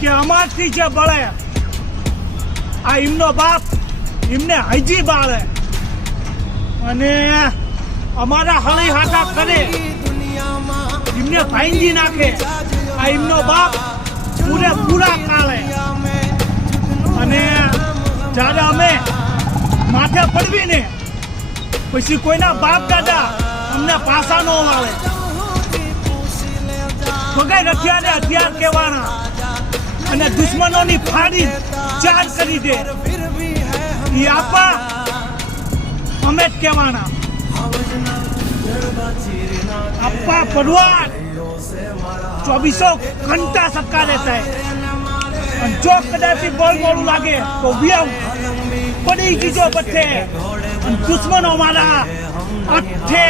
કે અમારથી જે બળે આ એમનો બાપ એમને હજી બાળે અને અમારા હળી હાટા કરે એમને ભાંગી નાખે આ એમનો બાપ પૂરેપૂરા કાળે અને જ્યારે અમે માથે પડવીને પછી કોઈના બાપ દાદા અમને પાસા ન વાળે વગર હથિયારે હથિયાર કહેવાના અને દુશ્મનોની ફાડી ચાર કરી દે એ આપા અમે જ કહેવાના આપા પરવાર 24 ઘंटा सबका रहता है जो कदाच बोल बोलू लागे तो पड़ी चीजों बच्चे दुश्मनों हमारा अच्छे